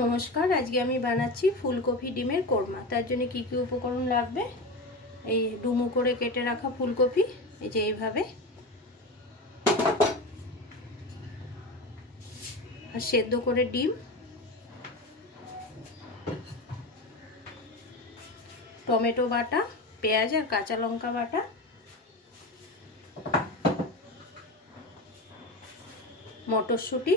নমস্কার, আজকে আমি বানাচ্ছি ফুলকপি ডিমের কোরমা। তার জন্য কি কি উপকরণ লাগবে, এই ডুমো করে কেটে রাখা ফুলকপি, এই যে এইভাবে, আর সেদ্ধ করে ডিম, টমেটো বাটা, পেঁয়াজ আর কাঁচা লঙ্কা বাটা, মটরশুঁটি,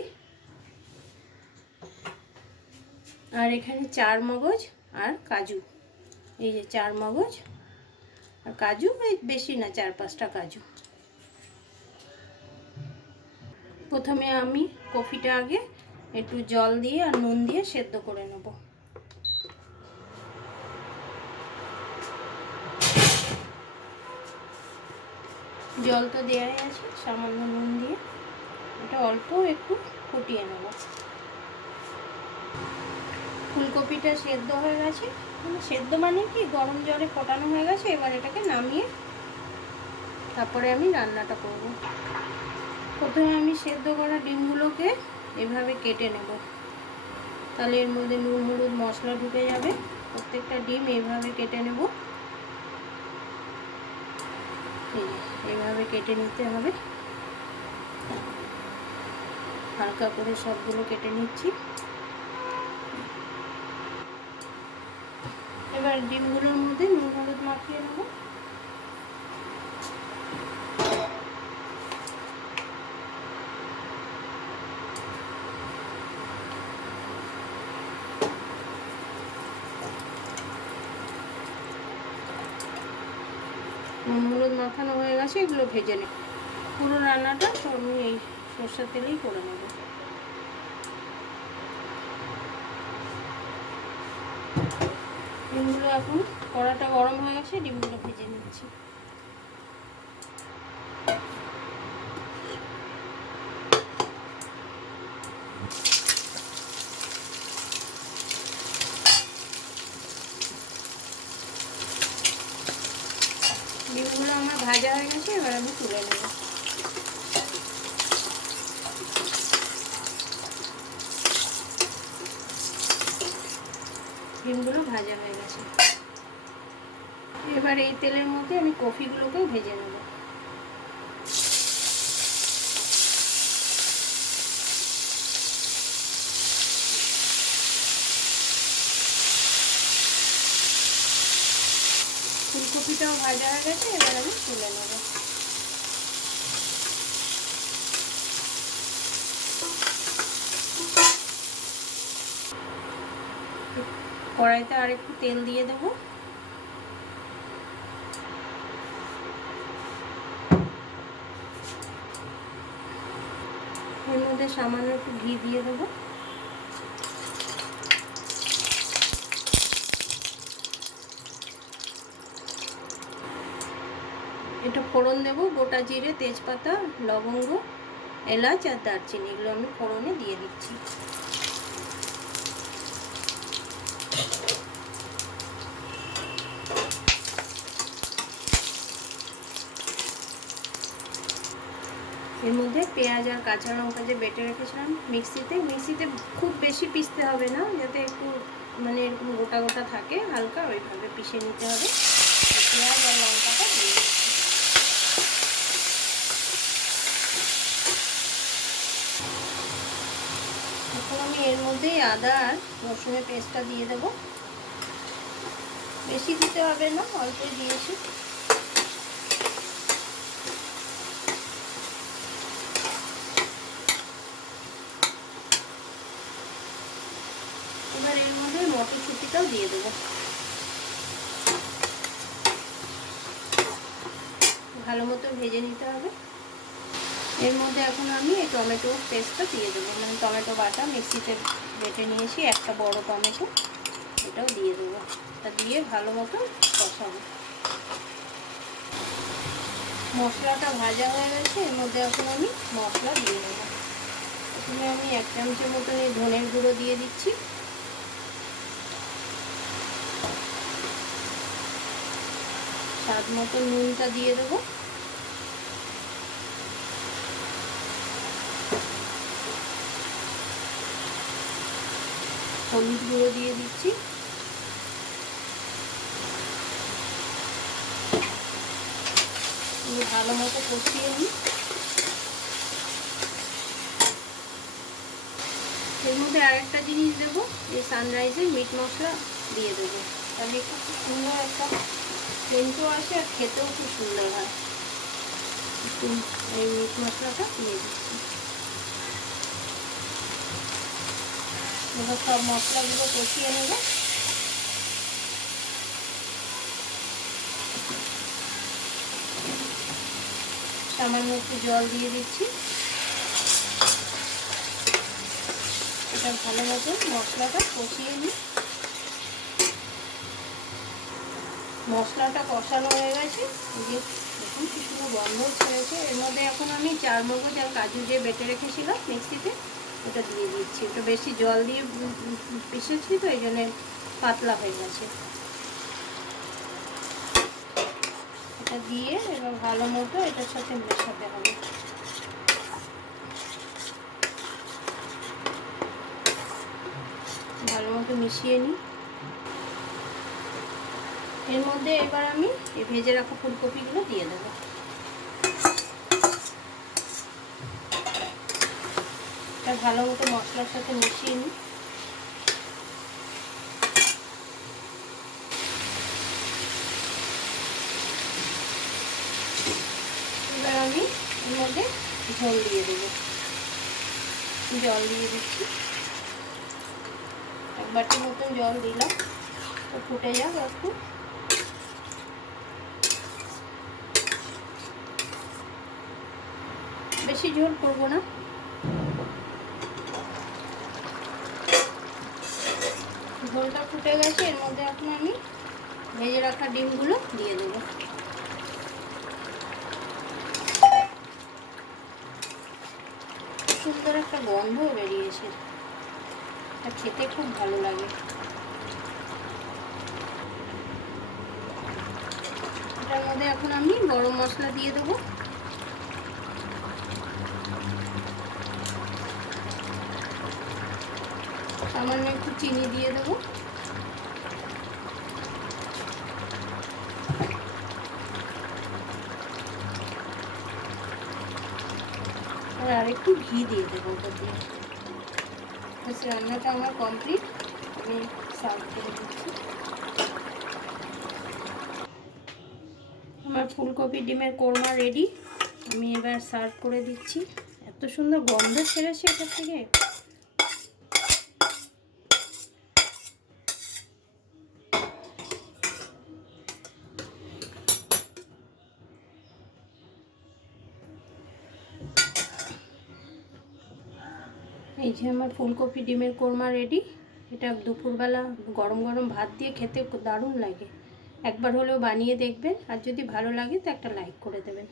আর এখানে চার মগজ আর কাজু। এই যে চার মগজ আর কাজু, এই বেশি না, 4-5টা কাজু। প্রথমে আমি কপিটা আগে একটু জল দিয়ে আর নুন দিয়ে সেদ্ধ করে নেব। জল তো দেওয়াই আছে, সামান্য নুন দিয়ে এটা অল্প একটু ফুটিয়ে নেব। ফুলকপিটা সেদ্ধ হয়ে গেছে, সেদ্ধ মানে কি গরম জলে ফোটানো হয়ে গেছে। এবার এটাকে নামিয়ে তারপরে আমি রান্নাটা করব। প্রথমে আমি সেদ্ধ করা ডিমগুলোকে এভাবে কেটে নেব, তাহলে এর মধ্যে নুন হলুদ মশলা ঢুকে যাবে। প্রত্যেকটা ডিম এইভাবে কেটে নেব, এইভাবে কেটে নিতে হবে। হালকা করে সবগুলো কেটে নিচ্ছি। এবার ডিমগুলোর মধ্যে নুন হলুদ মাখিয়ে নেব। নুন হলুদ মাখানো হয়ে গেছে, এগুলো ভেজে নেব। পুরো রান্নাটা তো আমি এই সরষের তেলেই করে নেব। ডিমগুলো এখন কড়াটা গরম হয়ে গেছে, ডিমগুলো ভেজে নিচ্ছি। ডিমগুলো আমার ভাজা হয়ে গেছে, এবার আমি তুলে নেব। ডিমগুলো ভাজা হয়ে গেছে, এবার এই তেলের মধ্যে আমি কপিগুলোকেও ভেজে নেব। ফুলকপিটাও ভাজা হয়ে গেছে, এবার আমি তুলে নেব। কড়াইতে আর একটু তেল দিয়ে দেব। এর মধ্যে সামান্য একটু ঘি দিয়ে দেব। এটা ফোড়ন দেব, গোটা জিরে, তেজপাতা, লবঙ্গ, এলাচ আর দারচিনি, এগুলো আমি ফোড়নে দিয়ে দিচ্ছি। এর মধ্যে পেঁয়াজ আর কাঁচা লঙ্কা যে বেটে রেখেছিলাম মিক্সিতে খুব বেশি পিষতে হবে না, যাতে একটু মানে এরকম গোটা গোটা থাকে, হালকা ওইভাবে পিষে নিতে হবে। পেঁয়াজ আর লঙ্কাটা দিয়ে দিচ্ছি। এখন আমি এর মধ্যেই আদা আর রসুনের পেস্টটা দিয়ে দেবো। বেশি দিতে হবে না, অল্পই দিয়েছি। এবার এর মধ্যে মটরশুঁটিটাও দিয়ে দেবো। ভালো মতো ভেজে নিতে হবে। এর মধ্যে এখন আমি এই টমেটো পেস্টটা দিয়ে দেবো, মানে টমেটো বাটা মিক্সিতে বেটে নিয়েছি, একটা বড় টমেটো, এটাও দিয়ে দেবো। এটা দিয়ে ভালো মতো কষাবো। মশলাটা ভাজা হয়ে গেছে, এর মধ্যে এখন আমি মশলা দিয়ে দেবো। প্রথমে আমি 1 চামচের মতন এই ধনের গুঁড়ো দিয়ে দিচ্ছি। স্বাদ মতো নুনটা দিয়ে দেবো। হলুদ গুঁড়ো দিয়ে দিচ্ছি, ভালো মতো কষিয়ে নিই। এর মধ্যে আরেকটা জিনিস দেবো, এই সানরাইজের মিট মশলা দিয়ে দেবো, তাহলে একটু খুব সুন্দর একটা সেন্টও আসে আর খেতেও খুব সুন্দর হয়। একটু এই মিট মশলাটা দিয়ে দিচ্ছি। এবার সব মশলাগুলো কষিয়ে নেব। সামান্য একটু জল দিয়ে দিচ্ছি। এটা ভালো মতো মশলাটা কষিয়ে নিই। মশলাটা কষানো হয়ে গেছে, যে দেখুন কি সুন্দর গন্ধ ছেড়েছে। এর মধ্যে এখন আমি চারমগজ আর কাজু যে বেটে রেখেছিলাম মিক্সিতে, ওটা দিয়ে দিচ্ছি। একটু বেশি জল দিয়ে পিষেছি তো এই জন্য পাতলা হয়ে গেছে। এটা দিয়ে এবার ভালো মতো এটার সাথে মেশাতে হবে। ভালো মতো মিশিয়ে নিই। এর মধ্যে এবার আমি এই ভেজে রাখা ফুলকপিগুলো দিয়ে দেবো। এটা ভালো মতো মশলার সাথে মিশিয়ে নিই। এবার আমি এর মধ্যে ঝোল দিয়ে দেবো। জল দিয়ে দিচ্ছি, এক বাটির মতন জল দিলাম, তো ফুটে যাক একটু। বেশি ঝোল করবো না। ঝোলটা ফুটে গেছে, এর মধ্যে এখন আমি ভেজে রাখা ডিমগুলো দিয়ে দেবো। সুন্দর একটা গন্ধ বেরিয়েছে, আর খেতে খুব ভালো লাগে। এটার মধ্যে এখন আমি গরম মশলা দিয়ে দেবো। সামান্য একটু চিনি দিয়ে দেবো। আর একটু ঘি দিয়ে দেবো ওটা দিয়ে। রান্নাটা আমার কমপ্লিট, আমি সার্ভ করে দিচ্ছি। আমার ফুলকপি ডিমের কোরমা রেডি, আমি এবার সার্ভ করে দিচ্ছি। এত সুন্দর গন্ধ ছেড়েছে এটার থেকে। এই যে আমার ফুলকপি ডিমের কোরমা রেডি। এটা দুপুরবেলা গরম গরম ভাত দিয়ে খেতে দারুণ লাগে। একবার হলেও বানিয়ে দেখবেন, আর যদি ভালো লাগে তো একটা লাইক করে দেবেন।